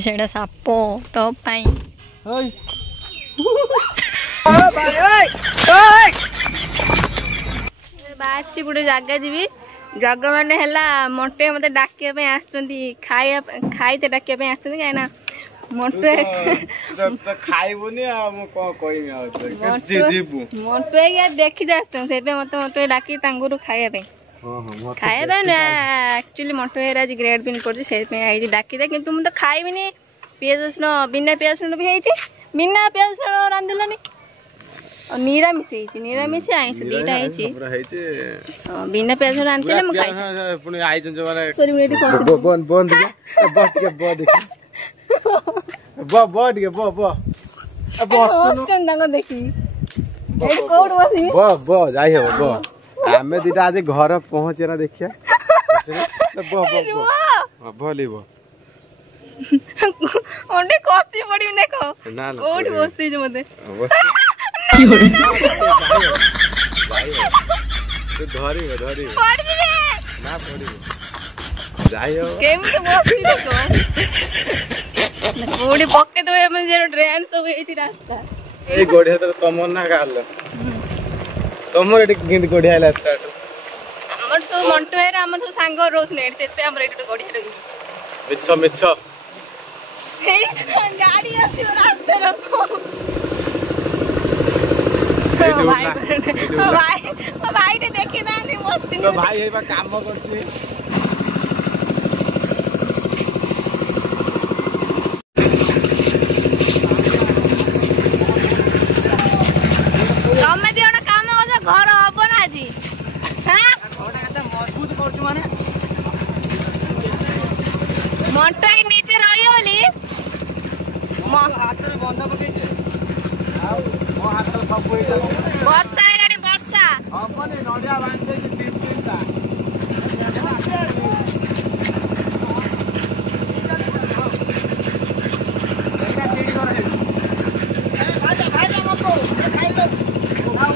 सेटा साप तो पाई बाहर गोटे जगह जी जगह मैंने मोटे मत डाकिया खाई डाकिया कहीं मोटे मोटे देखी मत मोटे डाक खाया एक्चुअली मोटे आज ग्रेड पिन कर डाकी कि मुझे खाइबी पियाज रसुण बिना पियाज रसुण भी बिना पियाज रसुण रांधिलानी निरामिष निरामिष आईस दीटा बिना पियाज रांधले आमे दीटा आज घर पहुंचे ना देखिया ओंडे कसी पड़ी देखो कोठी बसती जो मते धरी धरी पड़ जिवे ना पड़ी जाइयो केमते बसती देखो कोठी पक्के तो हम जे ड्रेन सब एथि रास्ता ए गोढ़िया तो तमन ना गाल तमर एटी गिंद गोढ़िया आला स्टार्ट हमर सब मंटो है हमर सब सांग रोत नेट सेते हमर एटी गोढ़िया रही मिछ मिछ गाड़ी आसी रास्ते रखो भाई ने देखी ना नहीं मस्ती तो भाई एबा काम करछि तमे दियोना काम हो घर हबो ना जी हां घोड़ा कते मजबूत करछु माने मोटा ही नीचे रहियो बोली मो हाथ रे बंधा पके छे आ मो हाथ रे सब होई वर्षा आइलानी वर्षा अपने नडिया बांधे छे तीन ता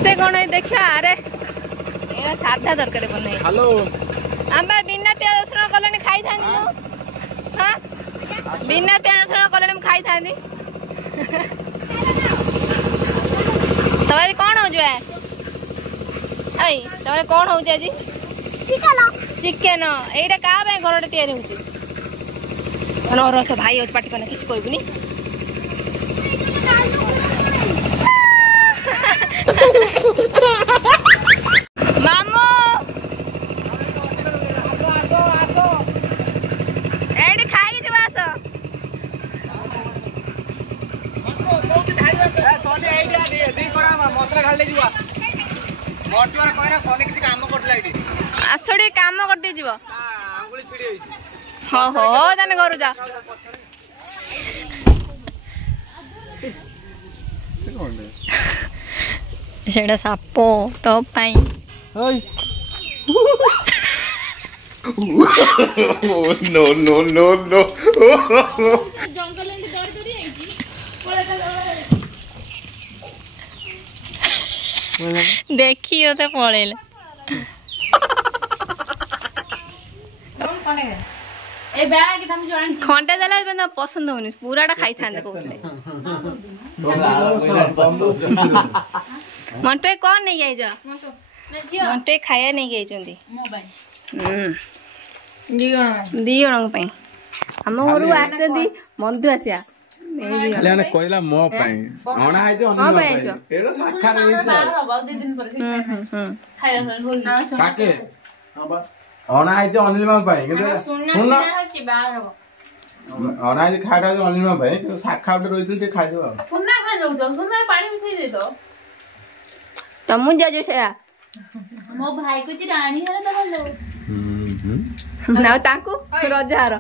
ते कोन देखा अरे एना साधा दरकार बनै हेलो आंबा बिना प्याज रसुण कलनी खाई थानी मु हां बिना प्याज रसुण कलनी मु खाई थानी सवारी कोन हो जवे आई तमरे कोन हो जे जी चिकन एटा का बे घरटे तयारी होची अनोर तो भाई होच पाटी कोन किछ कोइबनी मामू एडी खाई दिवास सोनी आइडिया दी करा मसला ढाल दे जीवा मोटवर कहरा सोनी किछ काम करतला एडी आसडी काम कर दे जीवो हां अंगुली छिड़ी होई हो हो तने घर जा सेटा साप तो पाई नो नो नो नो जंगल में दौड़ दौड़ी आईची देखियो तो पळेला ए बैग हम जोन खंडा देला बंदा पसंद होनी पूराटा खाई थांदे कोले मंटे कौन नहीं गई जा मंटे खाया नहीं गई चंदी मोबाइल दियों पे हम घर आछदी बंधु आसिया लेने कोइला मो पई ओना है जो अनिल पई एडो साखा रही छ बाहर बहुत दिन पर खाया काके हां बा ओना है जो अनिल मा पई के सुन ना कि बाहर हो ओना है खाटा जो अनिल मा पई तो साखा उठे रोइतल के खाइ देबो सुनना खा जाऊ जो सुनना पानी में थई दे दो तमु जा जो से मो भाई को ची रानी है तो लो ना ताकू रजार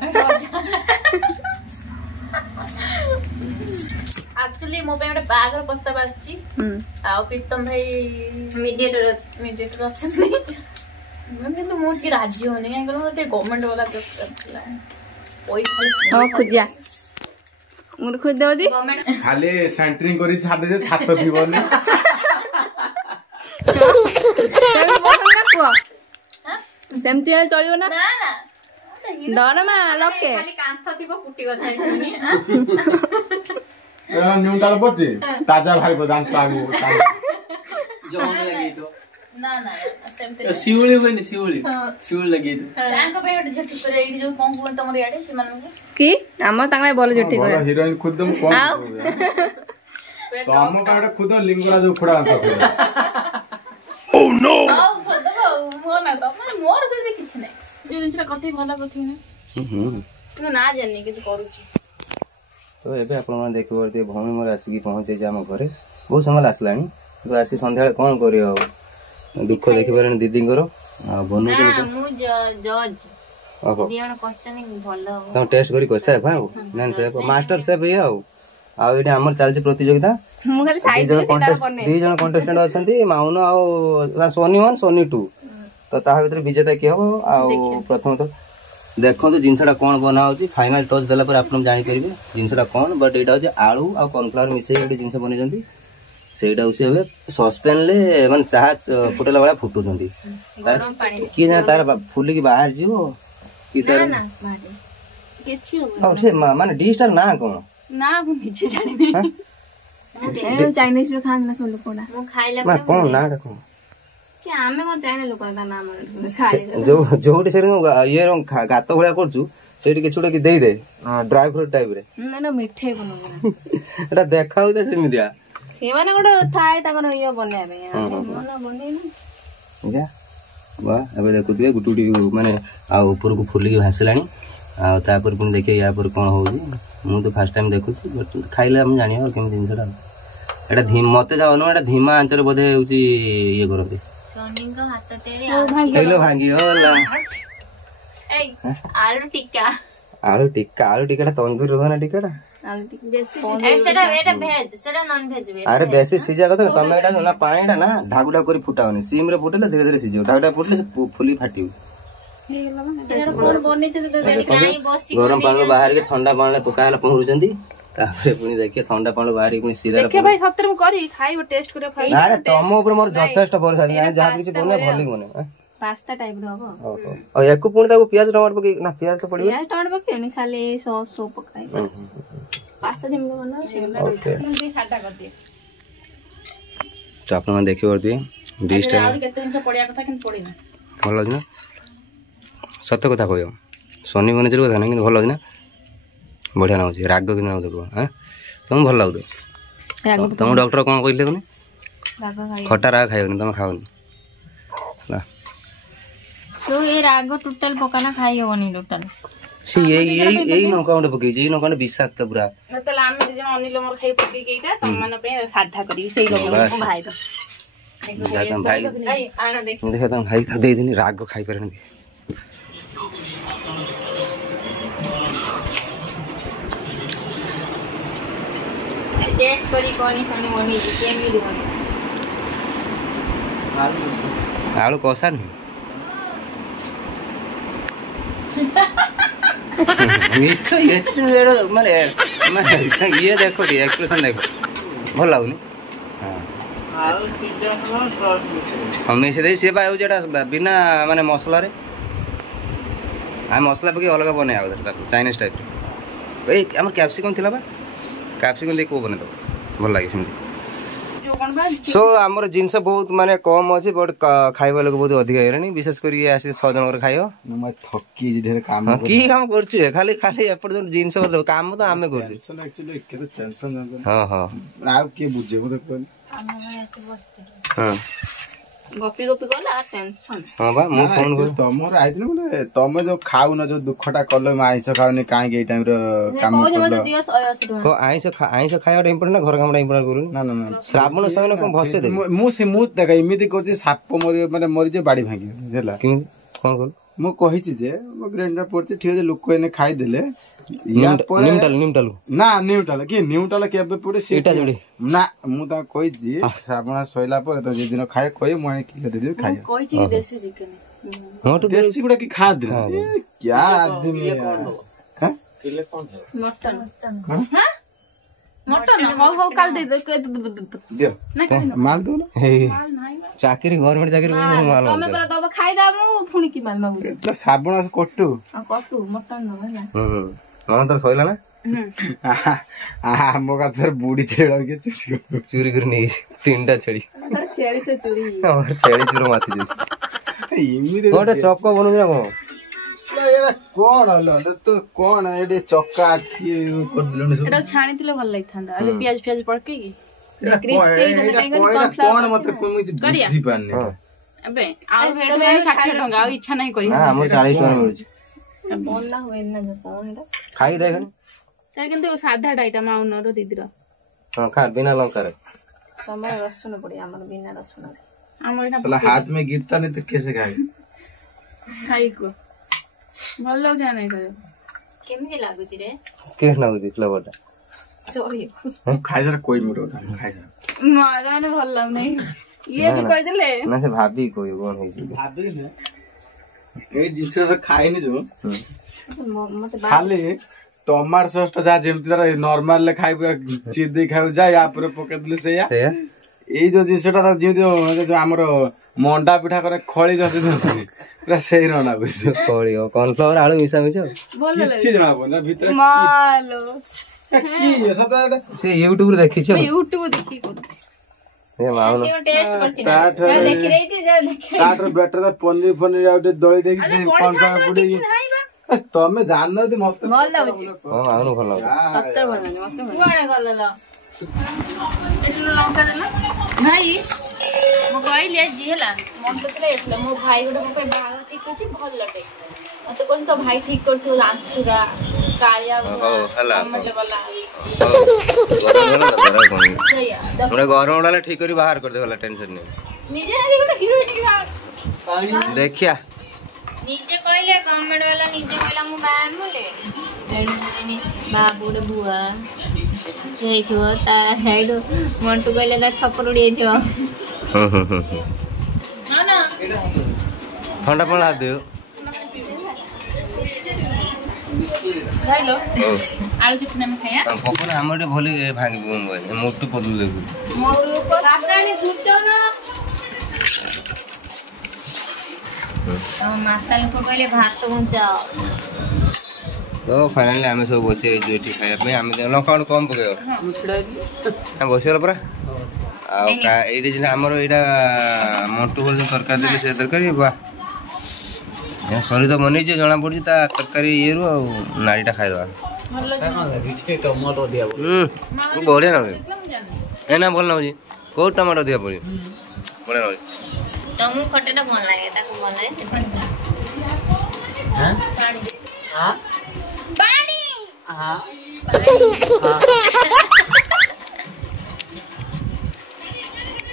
एक्चुअली मो पे ଗୋଟେ ବାହାଘର ପ୍ରସ୍ତାବ ଆସିଛି ଆଉ ପ୍ରୀତମ ଭାଇ ମିଡିଏଟର ଅଛନ୍ତି କିନ୍ତୁ ମୁଁ ଟିକେ ରାଜି ହଉନି କାହିଁ କହିଲ ମୋତେ ଗଭର୍ଣ୍ଣମେଣ୍ଟ ବାଲା ଦରକାର ଥିଲା ପଇସା ହଁ ଖୋଜିଆ ମୁଁ ଖୋଜି ଦେବ ଦି ଖାଲି सेंटरिंग करी छाड़ दे छात दिबोनी सेमती चलियो ना ना ना ଦରମା ଲକ୍ଷେ ଖାଲି କାନ୍ଥ ଥିବ ପୁଟି ଗଛାଇନି ନ୍ୟୁଟାଲ ପଡୁଛି ତାଜା ଭାଇ ଦାନ୍ତ ଆଗକୁ ନା ନା ସେମିତି ଶିଉଳି ହୁଏନି ଶିଉଳି ଶିଉଳି ଲଗେଇଛୁ ତାଙ୍କ ପାଇଁ ଗୋଟେ ଝଟି করে ଏଇଠି ଯୋଉ କଣ କୁହନ୍ତି ତମର ଇଆଡେ ସେମାନଙ୍କୁ କି ଆମ ତାଙ୍କ ପାଇଁ ଭଲ ଝଟି ବଡ କରିବା ହିରୋଇନ ଖୁଦ ମୁଁ କଣ ତମ ପାଇଁ ଗୋଟେ ଖୁଦ ଲିଙ୍ଗରାଜ ଉଖୁଡା ଦାନ୍ତ ଆଉ ସଦବ ମୋ ନା ତ ମାନେ ମୋର ସେମିତି କିଛି ନାହିଁ ଯୋଉ ଜିନିଷଟା କତି ଭଲ କରିଥିବି ନା ମୁଁ ନା ଜାଣିନି କିନ୍ତୁ କରୁଛି ତ ଏବେ ଆପଣମାନେ ଦେଖିପାରୁଥିବେ ଭଉଣୀ ମୋର ଆସିକି ପହଞ୍ଚେଇଛି ଆମ ଘରେ ବହୁତ ସମୟ ଆସିଲାଣି ତ ଆସିକି ସନ୍ଧ୍ୟାବେଳେ କ'ଣ କରିବ ଆଉ ଦୁଃଖ ଦେଖିପାରିନି ଦିଦିଙ୍କର ଆଉ ବନଉଛନ୍ତି ମୁଁ ଜଜ୍ ଓହୋ ଦି ଜଣ କରୁଛନ୍ତି ଭଲ ତମ ଟେଷ୍ଟ କରି ସେଫ୍ ଆଉ ନାଇଁ ସେଫ୍ ମାଷ୍ଟର ସେଫ୍ ଇଏ ଆଉ ଏଇଠି ଆମର ଚାଲିଛି ପ୍ରତିଯୋଗିତା ମୁଁ ଖାଲି ସାଇଡ ଦି ଜଣ କଣ୍ଟେଷ୍ଟାଣ୍ଟ ଅଛନ୍ତି ମାଉନ ଆଉ ସୋନି 1 ସୋନି 2 ତ ତା ଭିତରେ ବିଜେତା କିଏ ହବ ଆଉ ପ୍ରଥମତଃ ଦେଖନ୍ତୁ ଜିନିଷଟା କ'ଣ ବନା ହଉଛି ଫାଇନାଲ ଟଚ୍ ଦେଲା ପରେ ଆପଣ ଜାଣିପାରିବେ ଜିନିଷଟା କ'ଣ ବଟ୍ ଏଇଟା ହଉଛି ଆଳୁ ଆଉ କର୍ଣ୍ଣଫ୍ଲାୱାର ମିଶେଇ ଗୋଟେ ଜିନିଷ ବନେଇଛନ୍ତି ସେଇଟା ହଉଛି ଏବେ ସସ୍ପେନରେ ମାନେ ଚାହା ଫୁଟେଇଲା ଭଳିଆ ଫୁଟୁଛନ୍ତି କିଏ ଜାଣେ ତାର ଫୁଲିକି ବାହାରି ଯିବ କି ତାର ସେ ମାନେ ଡିଶଟାର ନାଁ କ'ଣ ନା ମୁଁ ନିଜେ ଜାଣିନି ଚାଇନିଜ ରେ ଖାଆନ୍ତି ନା ସବୁ ଲୋକଟା ମୁଁ ଖାଇଲା ମାନେ କ'ଣ ନାଁଟା କ'ଣ କି ଆମେ କ'ଣ ଚାଇନା ଲୋକ ତା ନାଁ ଯୋଉଠି ସେ ଇଏ ଗାତ ଭଳିଆ କରୁଛୁ ସେଇଠି କିଛି ଗୋଟେ ଦେଇଦେ ଡ୍ରାଇ ଫ୍ରୁଟ୍ ଟାଇପରେ ମିଠେଇ ବନଉଛନ୍ତି ଏଟା ଦେଖା ହଉଛି ସେମିତିଆ ସେମାନେ ଗୋଟେ ଥାଏ ତାଙ୍କର ଇଏ ବନେଇବା ବା ଏବେ ଦେଖୁଥିବେ ଗୋଟେ ଗୋଟେ ମାନେ ଆଉ ଉପରକୁ ଫୁଲିକି ଭାସିଲାଣି ଆଉ ତାପରେ ପୁଣି ଦେଖିବେ ୟା ପରେ କ'ଣ ହଉଛି ମୁଁ ତ ଫାର୍ଷ୍ଟ ଟାଇମ୍ ଦେଖୁଛି ବଟ୍ ଖାଇଲେ ଆମେ ଜାଣିବା କେମିତି ଜିନିଷଟା ଏଟା ମତେ ଯାଉନୁ ଏଟା ଧିମା ଆଞ୍ଚରେ ବୋଧେ ହଉଛି ଇଏ କରନ୍ତି ଭାଙ୍ଗିଗଲା ଆଳୁ ଟିକା ଆଳୁ ଟିକାଟା ତନ୍ଦୁରୀ ରୁହ ନା ଟିକାଟା ଆରେ ବେଶୀ ସିଝା କଥା ତମେ ଏଇଟା ନା ପାଣିଟା ନା ଢାକୁ ଢାକୁ କରି ଫୁଟାଉନି ସିମ୍ ରେ ଫୁଟେଇଲେ ଧୀରେ ଧୀରେ ସିଝିବ ଢାକୁ ଢାକୁ ଫୁଟିଲେ ସେ ଫୁଲି ଫାଟିବ ଗରମ ପାଣିରୁ ବାହାରିକି ଥଣ୍ଡା ପାଣିରେ ପକା ହେଲା ପହଁରୁଛନ୍ତି ତାପରେ ପୁଣି ଦେଖିବେ ଥଣ୍ଡା ପାଣି ବାହାରିକି ପୁଣି ସିଧା ଆରେ ତମ ଉପରେ ମୋର ଯଥେଷ୍ଟ ଭରସା ଯାହା କିଛି ବନେ ଭଲ ବନେ ପାସ୍ତା ଟାଇପ ର ହବ ଆଉ ୟାକୁ ପୁଣି ତାକୁ ପିଆଜ ଟମାଟୋ ପକେଇ ନା ପିଆଜ ତ ପଡିବ ପିଆଜ ଟମାଟୋ ପକେଇନି ଖାଲି ସସ୍ ସବୁ ପକାଇ ପାସ୍ତା ଯେମିତି ବନା ସେମିତି ସାଧା କରିଦିଏ ତ ଆପଣମାନେ ଦେଖିପାରୁଥିବେ ଡିଶଟା କେତେ ଜିନିଷ ପଡିବା କଥା କିନ୍ତୁ ପଡିନି ଭଲ ଅଛି ନା ସତ କଥା କହିବ ସନି ବନେଇଛି କଥା ନାହିଁ କିନ୍ତୁ ଭଲ ଅଛି ନା ବଢିଆ ଲାଗୁଛି ରାଗ କିନ୍ତୁ ଲାଗୁଥିବ କୁହ ତମକୁ ଭଲ ଲାଗୁଥିବ ତମ ଡକ୍ଟର କ'ଣ କହିଥିଲେ ତମେ ଖଟା ରାଗ ଖାଇବନି ତମେ ଖାଉନି ରାଗ ଟୋଟାଲ ପକାନା ଖାଇ ହବନି ଟୋଟାଲ ସେ ଏଇ ଲଙ୍କା ଗୁଣ୍ଡ ପକେଇଛି ଏଇ ଲଙ୍କା ଗୁଣ୍ଡ ବିଷାକ୍ତ ପୁରା ତାହେଲେ ଆମେ ଦି ଜଣ ଅନିଲ ମୋର ଖାଇ ପକେଇକି ଏଇଟା ତମମାନଙ୍କ ପାଇଁ ସାଧା କରିବି ସେଇ ଲଙ୍କା ଭାଇ ତମ ଭାଇ ଦେଇଦିନି ରାଗ ଖାଇପାରନ୍ତି टेस्ट करी कोनी सने बनी केमी बनी आलू कषा नहीं माने ये देखो एक्सप्रेशन देखो भल लगुनि हमेशा सी बिना माने मसला रे आ मसला पकई अलग बने चाइनीज टाइप आम कैप्सिकम थी कैप्सिकम दे को बने भल लगे सो आमर जिनस बहुत माने कम अच्छे बट खाइबा लोग बहुत अधिक है विशेष कर आसी 6 जन खाइब थकी काम की काम कर खाली खाली एपट जो जिनस काम तो आम कर गपी गपी गला टेंशन हां बा मो फोन कर तमर आइथिन बोले तमे जो खाउ न जो दुखटा कल आइस खाउनी काहे के टाइम रो काम को आइस खाइबा इम्पोर्टेंट ना घर कामटा इम्पोर्टेंट करू ना ना ना श्रावण समय को भसे दे मु देख इमिति करछि साप मरि माने मरि जे बाडी भांगी हेला कोन कर मु कहिछि जे मो ग्राइंडर पड़छि ठीक जे लोक एने खाइ देले निमटाल ना न्यूट्रल के पड़े सीटा जोड़ी ना मु ता कहिछि श्रावण सइला पर तो जे दिन खाए कहि मु आने किलो दे दे खाए कहिछि देसी चिकन हां तो देसी गुडा की खा दे क्या आदमी है किलो कौन मटन हां मटन हो काल दे दे दियो माल दो ना चाकरी गवर्नमेंट चाकरी माल तमे पर दब खाइ दा मु फुणी की माल मागु तो साबुन कोटू कटु मटन न होला मन तो सइला ना मो का तर बूढ़ी छेड़ के चोरी कर नहीं तीनटा छेड़ी तर छेड़ी से चोरी और छेड़ी चोर माती दे इमिदे गोटे चक्क बनउ ना कोन हलो तो कोन एडे चक्का की कर दिलनी सब एटा छाणी तिले भल लागिथांदा अरे प्याज प्याज पड़के की क्रिस्पी न काई कोन मत कोन मुझे बुझी पाने अबे आउ रेट में 60 टंगा आ इच्छा नहीं करी हां हमर 40 टका मिलु बोल ना होए ना जो कोन एटा खाई दे खने ता किंतु साधा डाइटा माउनर दीदीर हां खा बिना लंका रे समय रसुन पड़ी हमर बिना रसुन हमर एटा साला हाथ में गिरता नहीं तो कैसे खाएगा खाई को भल लग जाय नहीं कयो केमि लागुती रे के ना होजी फ्लेवरटा चोरी हम खाइ जरा कोई मुरो था खाइ जरा मारा ने भल लग नहीं ये भी कह देले ना से भाभी कोई कोन होई छी भाभी ने ए जिंस से खाइ नहीं जो मते खाली टमाटर सॉस ता जा जेमति तार नॉर्मल ले खाइ चीज दे खाइ जा या पर पके दिले से या ए जो जिंसटा जेमति जो हमर मंडा पिठा करे खळी जति दउछि पूरा सही रहना बुझो कोळी कॉर्नफ्लावर आलू मिसा मिसा बोल ले किछि जना बोला भीतर मालो की ये सदा से YouTube रे देखि छ मैं YouTube देखी को ए माउन से टेस्ट करछि ना काठ देखि रही थी जरा देखि काठ बेटर पनीर पनीर आउटे दही देखि कोन का बुडी तमे जानन दे मत भल लाଗୁଛି हां माउन भल लाग सत्तर बनानी मस्त कुआडे गलल एटलो लंका देला भाई मो कहली जी हला मन तो चले एतले मो भाई गोटे मो पे बागा ठीक करछि भल लटे तो कोन तो भाई ठीक करथु लांचुरा काया हो हला टमाटो वाला हमरा गरम वाला ठीक करी बाहर कर दे वाला टेंशन नहीं निजे आदि गोटे हीरो देखिया निजे कहले गवर्नमेंट वाला निजे कहला मु बाहर मुले एडनी बाबूडे बुआ देखो ता हेड मंटू कहले ना छपर उड़ी थियो ना ना ठंडा पड़ा दियो भाईलो आलू चिकन में खाया पकड़ हमरे भले भांग मोटू पदल देखु मोर ऊपर रातानी दुचो ना तो मासाल को कहले भात पहुंचाओ तो फाइनली हमें सब बसे जो एठी खाया पे हमें लंका कम पकेयो हम बसेला परा आ का एडी जे हमरो एडा मोटू बोल तरकारी देले से तरकारी वाह ये सॉरी तो मने जे जणा पड़ी ता तरकारी ये रो नारीटा खाइबा टमाटो दिया बढ़िया ना ए ना बोल ना जी को टमाटो दिया पड़ी बढ़िया ना तमु खटेटा मन लागे ताको मन लागे हां हां पानी हां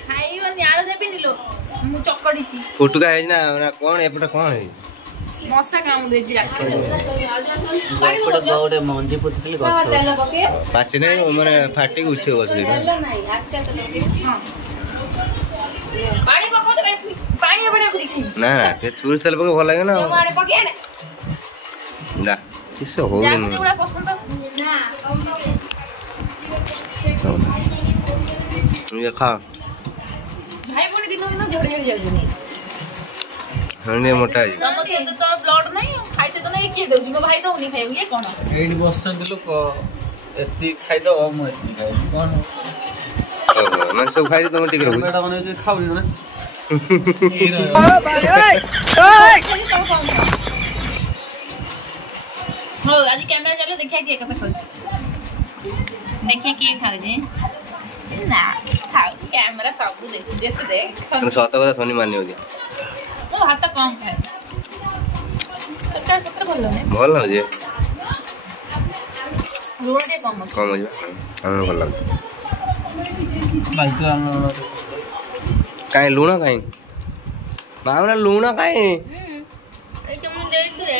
खाई बस आलू दे पिनिलो मु चकड़ी छी फुटका है ना कौन एपटा कौन है मसा काम दे जी राखी एपटे गोटे मंजी पुतली गछ तेल पके पाचे नहीं माने फाटी के उछे गछ तेल नहीं अच्छा तो लगे पानी पको तो पानी बड़ा देखी ना ना ते सूरज तेल पके भल लागे ना मारे पके ना जा किसे हो जाने गई बड़ा पसंद ना ये खा भाई बोली दिन दिन झड़ झड़ जाउनी हने मोटा है तम के तो ब्लड नहीं खाइते तो नहीं किए देउनी मो भाई दउनी खाइयो ये कोन एडी बसन लोक एती खाइ दो हम एती खाइ कोन मैं सब खाई तुम ठीक रहो बेटा माने जे खाउ ना हो आज कैमरा चलो देखिया के कथा खोल देखिए के खाओ जे ना खाओ कैमरा सब देख देख देख तने सत কথা सुनी माननी होगी मो हाथ कम खाए सरकार सत्र भलो ने भल ना जे रोडे कम कम हो जा हमें भल लाग भाई तो काई लूना काई भावना लूना काई ए तुम देख रे